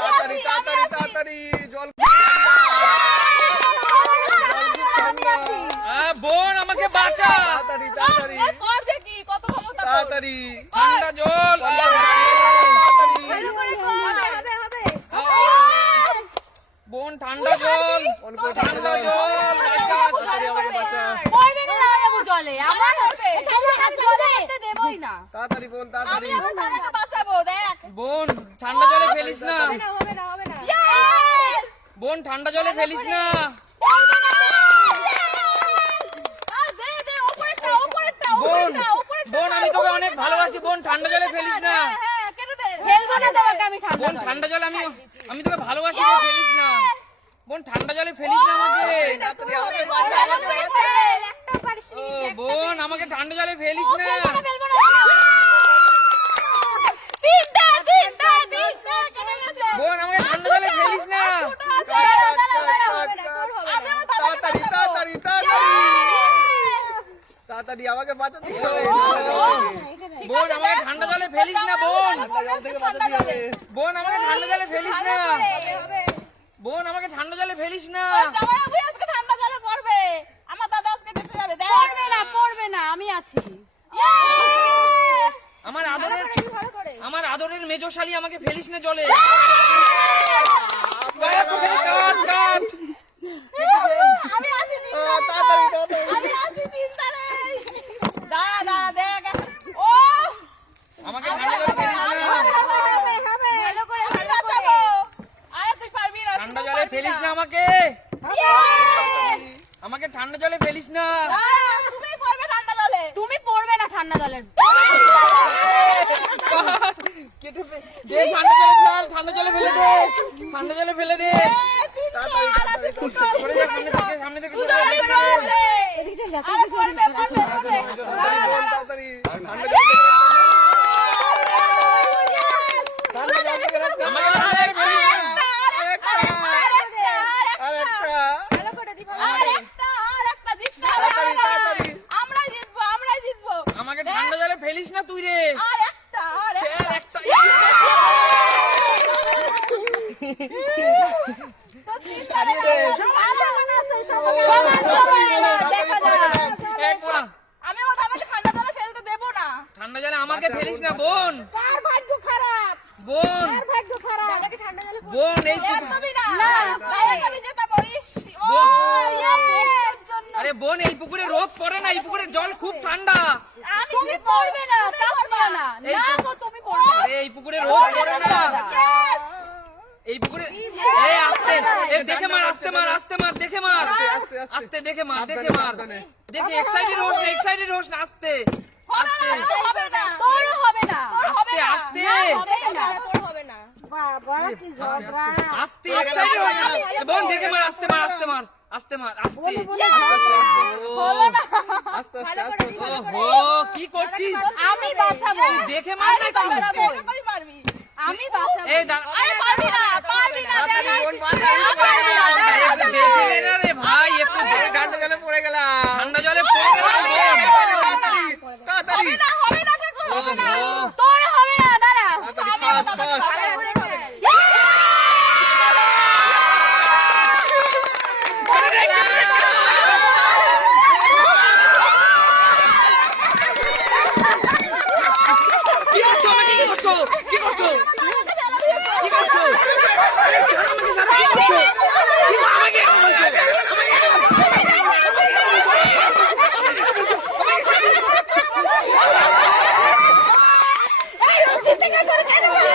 তাড়াতাড়ি তাড়াতাড়ি তাড়াতাড়ি জল বোন আমাকে বাঁচা। তাড়াতাড়ি তাড়াতাড়ি তাড়াতাড়ি ঠান্ডা জল। বোন ঠান্ডা জল, ঠান্ডা জল বাঁচা। তাড়াতাড়ি বোন তাড়াতাড়ি বোন ঠান্ডা জলে ফেলিস না, বোন ঠান্ডা জলে ফেলিস না। বোন বোন আমি তোকে অনেক ভালোবাসি, বোন ঠান্ডা জলে ফেলিস না। বোন ঠান্ডা জলে আমি তোকে ভালোবাসি, ফেলিস না বোন, ঠান্ডা জলে ফেলিস না আমাকে। বোন আমাকে ঠান্ডা জলে ফেলিস না। বোন আমাকে ঠান্ডা জলে ফেলিস না। তাড়াতাড়ি তাড়াতাড়ি তাড়াতাড়ি তাড়াতাড়ি আমাকে বাঁচাতে হবে। বোন আমাকে ঠান্ডা জলে ফেলিস না। বোন জল থেকে বাঁচাতে হবে। বোন আমাকে ঠান্ডা জলে ফেলিস না। বোন আমাকে ঠান্ডা জলে ফেলিস না। আমি আছি। আমার আদরের মেজশালী আমাকে ফেলিস না জলে। তাড়াতাড়ি তাড়াতাড়ি আমাকে ঠান্ডা জলে ফেলিস না। ঠান্ডা জলে ফেলিস না আমাকে। আমাকে ঠান্ডা জলে ফেলিস না। তুমি পড়বে না ঠান্ডা জলের। দে ঠান্ডা জলে ফেল, ঠান্ডা জলে ফেলে দে, ঠান্ডা জলে ফেলে দে। সরে যা, সামনে থেকে সরে যা। তাড়াতাড়ি ঠান্ডা জল থেকে ঠান্ডা জল থেকে রাখতে হবে। আমাকে ঠান্ডা জলে ফেলিস না। আমাকে ঠান্ডা জলে ফেলিস না তুই রে। ফেল একটা। ঠান্ডা জলে আমাকে ফেলিস না বোন। বোন বোন এই আরে বোন এই পুকুরে রোদ পড়ে না, এই পুকুরের জল খুব ঠান্ডা। আরে এই পুকুরে রোদ পড়ে না, এই পুকুরে আস্তে দেখে মার, আস্তে মার, আস্তে মার, দেখে মার, আস্তে দেখে মার, দেখে মার, দেখে এক সাইডে রোস না, এক সাইডে রোস না, আস্তে আস্তে আস্তে আস্তে আস্তে এক সাইডে রোস না। বোন দেখে মার, আস্তে মার, আস্তে মার, আস্তে মার, আস্তে। আস্তে আস্তে আস্তে ওহো কি করছিস? আমি বাঁচাবো। দেখে মার না একটু। আমি বাঁচাবো। এই দাঁড়া, পারবি না বোন বাঁচা। একটু দেখে নে না রে ভাই, একটু দেখে। ঠান্ডা জলে পড়ে গেলাম। ঠান্ডা জলে পড়ে গেলাম বোন। তাড়াতাড়ি তাড়াতাড়ি ওহো তোর হবে না, দাঁড়া। তাড়াতাড়ি ফাস্ট ফাস্ট কি করছো? আমাকে কি করছো? কি করছো? কি করছো? কি করছো? আমাকে সেটিং করছো, সেটিং করছো।